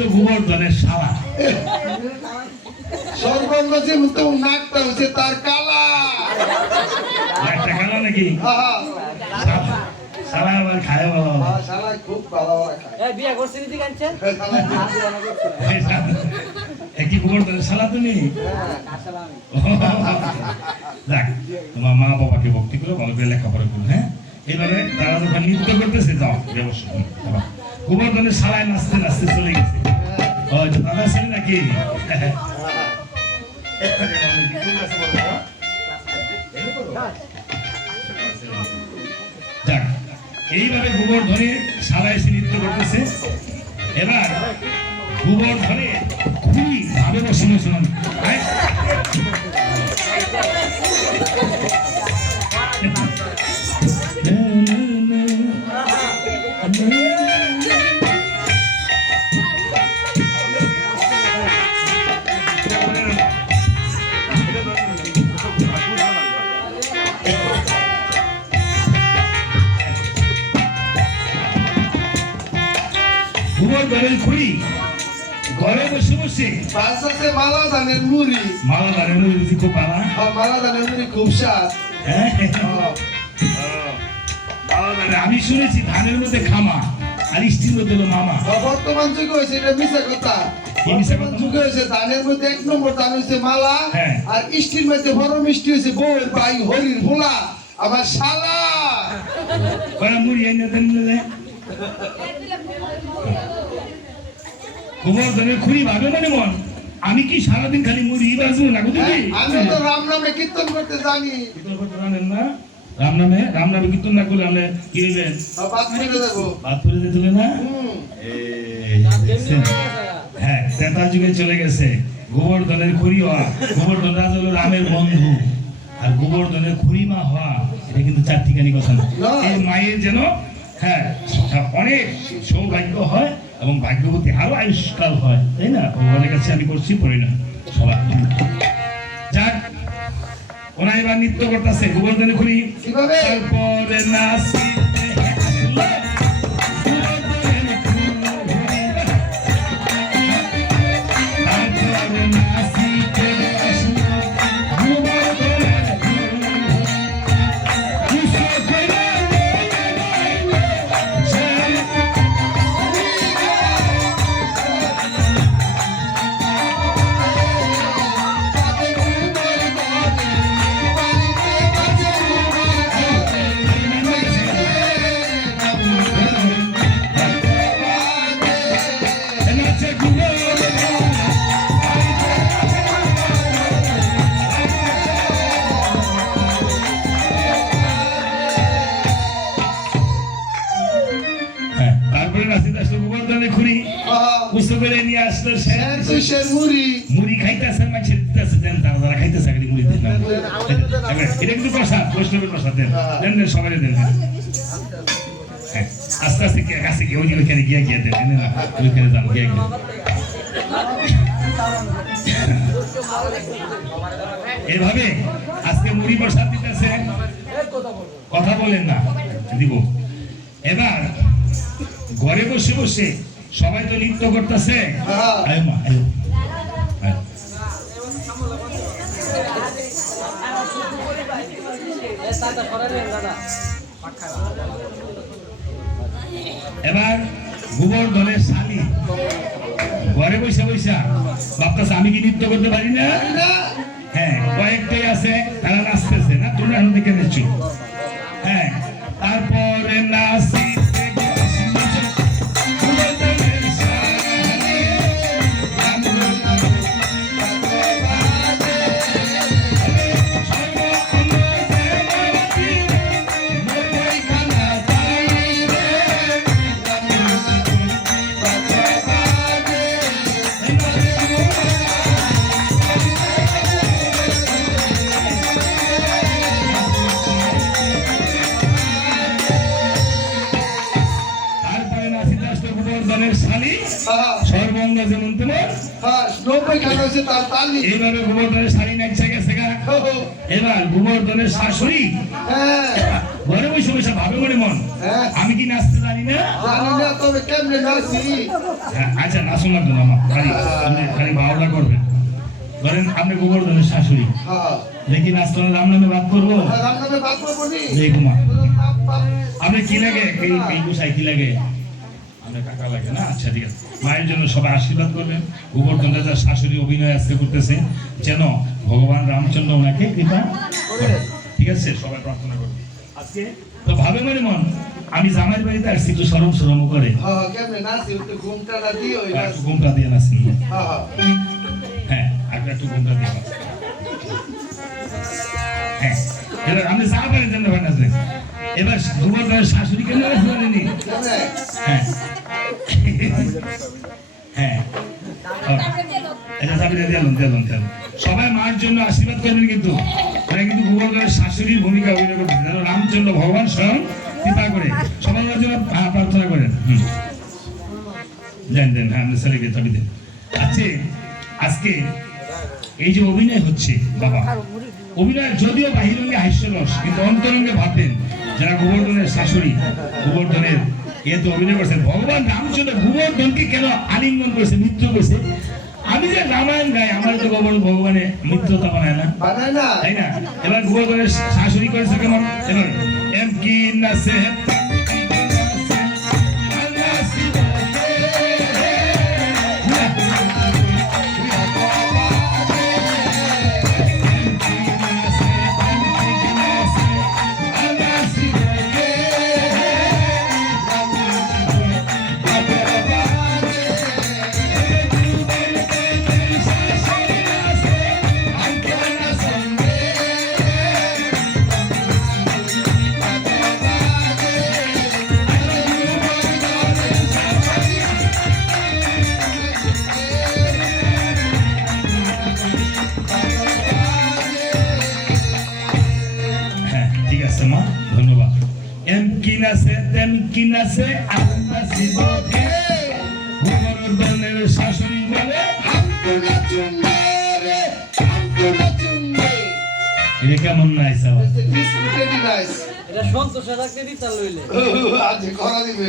আসলো গোবর্ধনের শালা। সর্বঙ্গ যে তো নাকটা হচ্ছে তার কালা। একটা কালা নাকি? শালা আবার খায় বাবা। শালা খুব ভালো খায়। এই বিয়ে করছিস কি কাঁচছে? কি গোবর্ধনের শালা তুমি? আসলে আমি। দেখ তোমার মা বাবাকে ভক্তি করো, ভালো করে লেখাপড়া করো। হ্যাঁ, এবারে তারা যখন নৃত্য করতেছে যাও ব্যবস্থা করো। গোবর্ধনের শালায় নাচতে নাচতে চলে গেছে। ও দাদা ছিল নাকি? যাক, এইভাবে গোবর্ধনের শালায় এসে নৃত্য করতেছে। এবার গোবর্ধনের খুবই ভাবে বসে শুনুন। গোবর্ধনের খুঁড়ি ঘরে বসে বসে বাসাতে মালা ধানের মুড়ি। মালা ধানের মুড়ি বুঝি খুব পালা। মালা ধানের মুড়ি খুব স্বাদ। আমি শুনেছি ধানের মধ্যে খামা আর স্ত্রীর মধ্যে হলো মামা। বর্তমান যুগে হয়েছে এটা মিশা কথা। বর্তমান যুগে হয়েছে ধানের মধ্যে 1 নম্বর ধান হয়েছে মালা, আর স্ত্রীর মধ্যে বড় মিষ্টি হয়েছে বউয়ের ভাই হরির ভোলা আমার শালা। মুড়ি এনে দেন। গোবর্ধনের খুঁড়ি ভাবে মনে মন, আমি কি সারাদিন খালি মুড়ি বাজবো না? আমি তো রাম নামে কীর্তন করতে জানি। কীর্তন করতে জানেন না? রাম নামে কীর্তন না করলে আমরা কি হইবেন? বাদ ফিরে দেবো। বাদ ফিরে যেতে হবে না? হ্যাঁ, তেতাল যুগে চলে গেছে। গোবর্ধনের খুঁড়ি হওয়া, গোবর্ধন রাজা হলো রামের বন্ধু, আর গোবর্ধনের খুঁড়িমা হওয়া এটা কিন্তু চারটিখানি কথা না। এই মায়ের যেন হ্যাঁ অনেক সৌভাগ্য হয় এবং ভাগ্যবতী আরো আয়ুষ্কাল হয়, তাই না? ভগবানের কাছে আমি করছি পড়ি না সবাই। যাক, ওরা এবার নৃত্য করতেছে গোবর্ধনের খুঁড়ি। তারপরে নাচি মুড়ি খাইতেছে, মাছের দিতেছে, দেন তারা যারা খাইতেছে আগে মুড়ি দেন। এটা কিন্তু প্রসাদ, বৈষ্ণবের প্রসাদ দেন, দেন দেন সবাই দেন। হ্যাঁ, আস্তে আস্তে কাছে গিয়ে ওইখানে গিয়ে গিয়ে দেন, না ওইখানে যান গিয়ে গিয়ে। এভাবে আজকে মুড়ি প্রসাদ দিতেছে, কথা বলেন না দিব। এবার ঘরে বসে বসে সবাই তো নৃত্য করতেছে। এবার গোবর্ধনের শালী ঘরে বসে বসে ভাবতেছে আমি কি নৃত্য করতে পারি না? হ্যাঁ, কয়েকটাই আছে তারা নাচতেছে না, তোমরা এখন দিকে নিচ্ছ। হ্যাঁ, তারপরে নাচি সর্বঙ্গ যেমন তোমার এইভাবে গোবর্ধনের শাড়ি নাচছে গেছে গা। এবার গোবর্ধনের শাশুড়ি ঘরে বসে বসে ভাবে মনে মন হ্যাঁ। আমি কি নাচতে জানি না? জানি না তবে কেমনে নাচি হ্যাঁ, আচ্ছা নাচুন লাগতো না আমার খালি আপনি খালি বাউলা করবেন। ধরেন আপনি গোবর্ধনের শাশুড়ি হ্যাঁ দেখি নাচতে রাম নামে বাদ করবো রাম নামে বাদ করবো নি দেখো মা পাপ পাপ আপনি কি লাগে এই গোসাই কি লাগে? আপনার কাকা লাগে না? আচ্ছা ঠিক আছে, মায়ের জন্য সবাই আশীর্বাদ করবেন। গোবর্ধন রাজার শাশুড়ি অভিনয় আজকে করতেছে, যেন ভগবান রামচন্দ্র ওনাকে কৃপা করেন। ঠিক আছে, সবাই প্রার্থনা করবেন। আজকে তো ভাবে মনে মন আমি জামাইয়ের বাড়িতে আসছি, একটু সরম সরম করে হ্যাঁ কেমনে নাচি একটু ঘুমটা দিয়ে ওই নাচ একটু ঘুমটা দিয়ে নাচি। হ্যাঁ হ্যাঁ হ্যাঁ একটু ঘুমটা দিয়ে নাচি। হ্যাঁ এবার আপনি যা পারেন যেন ভাই নাচবেন। এবার গোবর্ধনের শাশুড়ি কেন জানেনি? কেমনে হ্যাঁ হ্যাঁ সবাই মার জন্য আশীর্বাদ করবেন, কিন্তু এটা কিন্তু গোবর্ধনের শাশুড়ির ভূমিকা অভিনয় করতে যেন রামচন্দ্র ভগবান স্বয়ং কৃপা করে সবার জন্য প্রার্থনা করেন। দেন দেন, হ্যাঁ ছেলেকে চাবি দেন। আজকে এই যে অভিনয় হচ্ছে বাবা, অভিনয় যদিও বাহিরঙ্গে হাস্যরস, কিন্তু অন্তরঙ্গে ভাববেন যারা গোবর্ধনের শাশুড়ি, গোবর্ধনের তো অভিনয় করছেন। ভগবান রামচন্দ্র গোবর্ধনকে কেন আলিঙ্গন করেছে, মিত্র করেছে? আমি যে রামায়ণ গাই, আমার তো ভগবানের মিত্রতা বানায় না, বানায় না তাই না? এবার গোবর্ধনের শাশুড়ি করেছে কেমন? এবার এম কি নাচে মা, ধন্যবাদ। এম কি নাচে তেম কি নাচে গোবর্ধনের শাশুড়ি বলে এটা কেমন নাইস? ডিসকুটেডি নাইস এটা সন্তোষে রাখতে দিতে লইলে আজ করা দিবে